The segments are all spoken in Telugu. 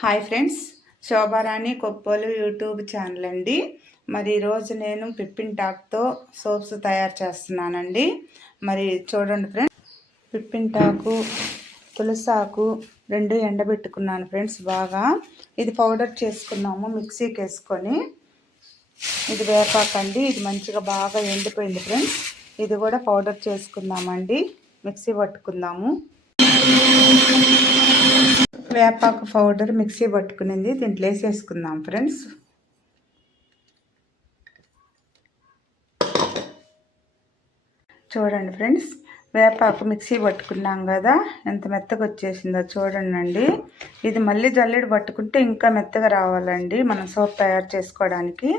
Hi friends, Shobharani Koppolu YouTube channel అండి. మరి ఈరోజు నేను పిప్పిన్ టాక్తో సోప్స్ తయారు చేస్తున్నానండి. మరి చూడండి ఫ్రెండ్స్, పిప్పిన్ టాకు తులసాకు రెండు ఎండబెట్టుకున్నాను ఫ్రెండ్స్. బాగా ఇది పౌడర్ చేసుకున్నాము మిక్సీకి వేసుకొని. ఇది వేపాకండి, ఇది మంచిగా బాగా ఎండిపోయింది ఫ్రెండ్స్. ఇది కూడా పౌడర్ చేసుకుందామండి, మిక్సీ పట్టుకుందాము. వేపాకు పౌడర్ మిక్సీ పట్టుకునింది దీంట్లో వేసేసుకుందాం ఫ్రెండ్స్. చూడండి ఫ్రెండ్స్, వేపాకు మిక్సీ పట్టుకున్నాం కదా, ఎంత మెత్తగా వచ్చేసిందో చూడండి. ఇది మళ్ళీ జల్లెడ పట్టుకుంటే ఇంకా మెత్తగా రావాలండి మనం సోప్ తయారు చేసుకోవడానికి.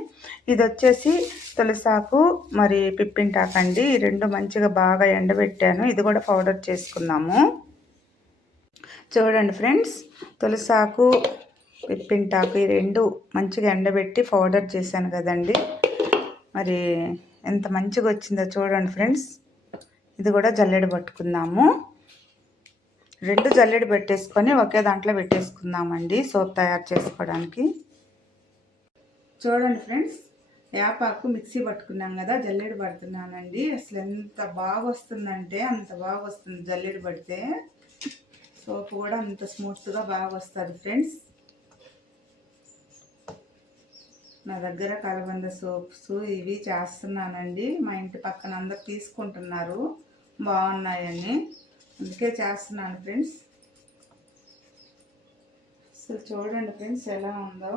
ఇది వచ్చేసి తులసాకు మరి పిప్పింటాకు అండి. ఈ రెండు మంచిగా బాగా ఎండబెట్టాను. ఇది కూడా పౌడర్ చేసుకుందాము. చూడండి ఫ్రెండ్స్, తులసాకు పిప్పింటాకు ఈ రెండు మంచిగా ఎండబెట్టి పౌడర్ చేశాను కదండి. మరి ఎంత మంచిగా వచ్చిందో చూడండి ఫ్రెండ్స్. ఇది కూడా జల్లెడ పట్టుకుందాము. రెండు జల్లెడ పెట్టేసుకొని ఒకే దాంట్లో పెట్టేసుకుందామండి సోప్ తయారు చేసుకోవడానికి. చూడండి ఫ్రెండ్స్, వేపాకు మిక్సీ పట్టుకున్నాం కదా, జల్లెడ పడుతున్నానండి. అసలు ఎంత బాగా వస్తుందంటే అంత బాగా వస్తుంది జల్లెడ పడితే. సోప్ కూడా అంత స్మూత్గా బాగా వస్తుంది ఫ్రెండ్స్. నా దగ్గర కలబంద సోప్స్ ఇవి చేస్తున్నానండి. మా ఇంటి పక్కన అందరు తీసుకుంటున్నారు, బాగున్నాయని, అందుకే చేస్తున్నాను ఫ్రెండ్స్. అసలు చూడండి ఫ్రెండ్స్ ఎలా ఉందో,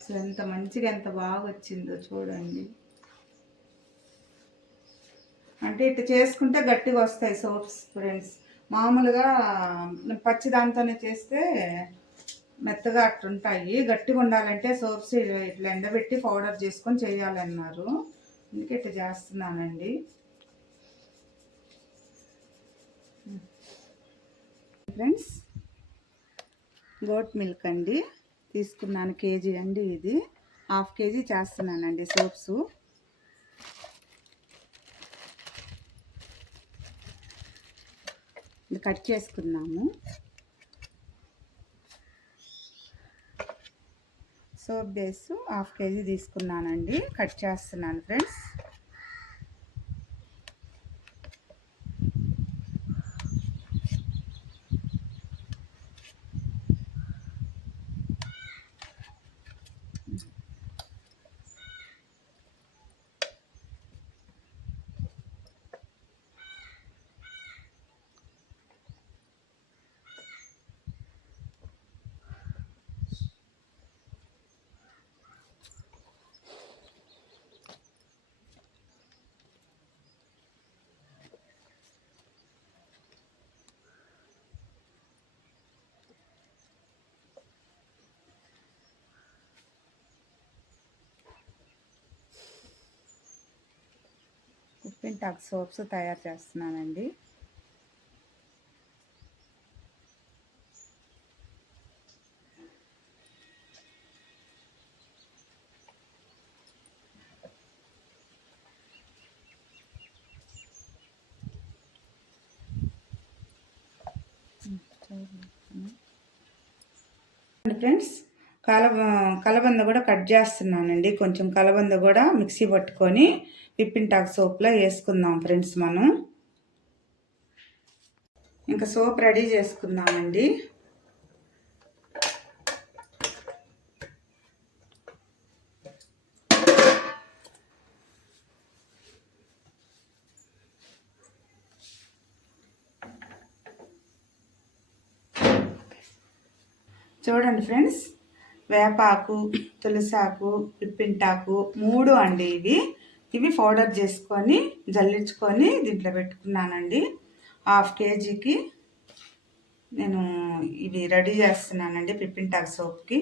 అసలు ఎంత మంచిగా ఎంత బాగా వచ్చిందో చూడండి. అంటే ఇట్లా చేసుకుంటే గట్టిగా వస్తాయి సోప్స్ ఫ్రెండ్స్. మామూలుగా పచ్చి దాంతోనే చేస్తే మెత్తగా అట్లుంటాయి. గట్టిగా ఉండాలంటే సోప్స్ ఇట్లా ఎండబెట్టి పౌడర్ చేసుకొని చేయాలన్నారు, అందుకే ఇట్లా చేస్తున్నానండి. ఫ్రెండ్స్, గోట్ మిల్క్ అండి తీసుకున్నాను, కేజీ అండి. ఇది హాఫ్ కేజీ చేస్తున్నానండి సోప్స్. ఇది కట్ చేసుకున్నాము. సోప్ బేస్ హాఫ్ కేజీ తీసుకున్నానండి, కట్ చేస్తున్నాను ఫ్రెండ్స్. పిప్పింటాకు సోప్స్ తయారు చేస్తున్నానండి. ఫ్రెండ్స్, కలబంద కూడా కట్ చేస్తున్నానండి. కొంచెం కలబంద కూడా మిక్సీ పట్టుకొని పిప్పింటాకు సోప్లో వేసుకుందాం ఫ్రెండ్స్. మనం ఇంకా సోప్ రెడీ చేసుకుందామండి. చూడండి ఫ్రెండ్స్, వేపాకు తులసాకు పిప్పింటాకు మూడు అండి. ఇవి పౌడర్ చేసుకొని జల్లించుకొని దీంట్లో పెట్టుకున్నానండి. హాఫ్ కేజీకి నేను ఇవి రెడీ చేస్తున్నానండి పిప్పింటాకు సోప్కి.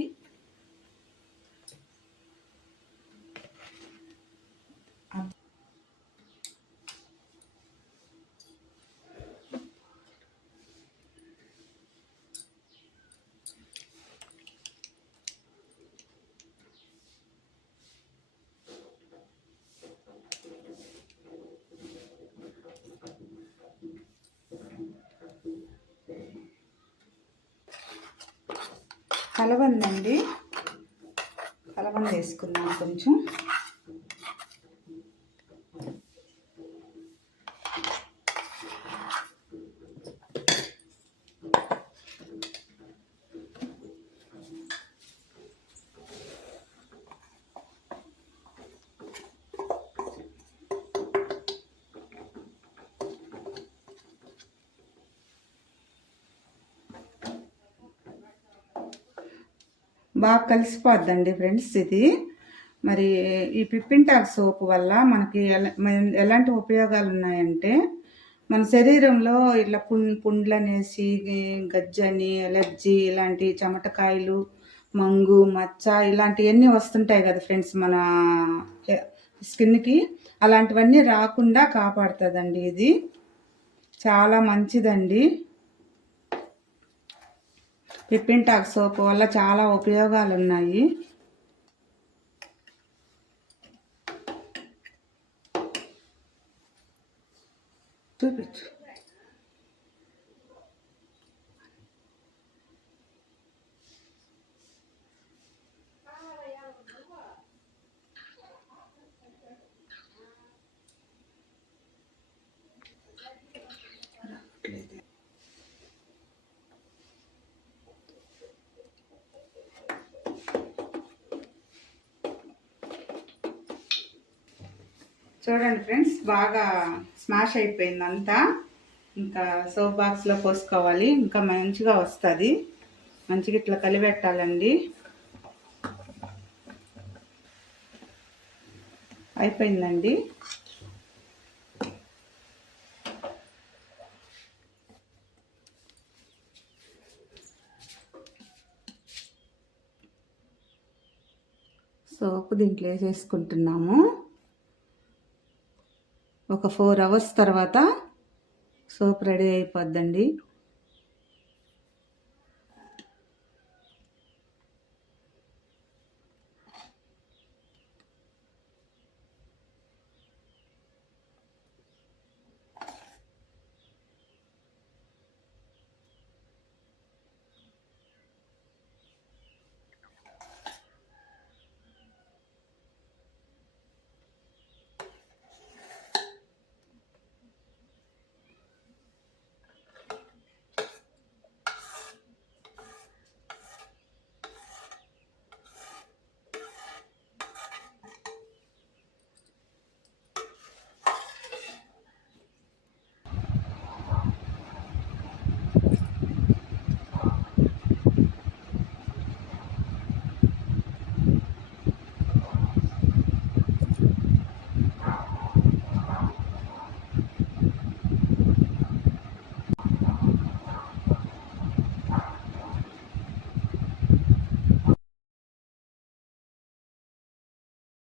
కలబందండి, కలబంద వేసుకున్నాం కొంచెం. బాగా కలిసిపోద్దండి ఫ్రెండ్స్ ఇది. మరి ఈ పిప్పింటాక్ సోపు వల్ల మనకి ఎలాంటి ఉపయోగాలు ఉన్నాయంటే, మన శరీరంలో ఇట్లా పుండ్లనేసి, గజ్జని, ఎలర్జీ, ఇలాంటి చెమటకాయలు, మంగు, మచ్చ ఇలాంటివన్నీ వస్తుంటాయి కదా ఫ్రెండ్స్ మన స్కిన్కి. అలాంటివన్నీ రాకుండా కాపాడుతుందండి ఇది. చాలా మంచిదండి. పిప్పింటాక్ సోపు వల్ల చాలా ఉపయోగాలు ఉన్నాయి. చూపించు. చూడండి ఫ్రెండ్స్, బాగా స్మాష్ అయిపోయింది అంతా. ఇంకా సోప్ బాక్స్లో పోసుకోవాలి, ఇంకా మంచిగా వస్తుంది. మంచిగా ఇట్లా కలిపెట్టాలండి. అయిపోయిందండి. సోపు దీంట్లో వేసేసుకుంటున్నాము. ఒక 4 hours తర్వాత సోప్ రెడీ అయిపోద్దండి.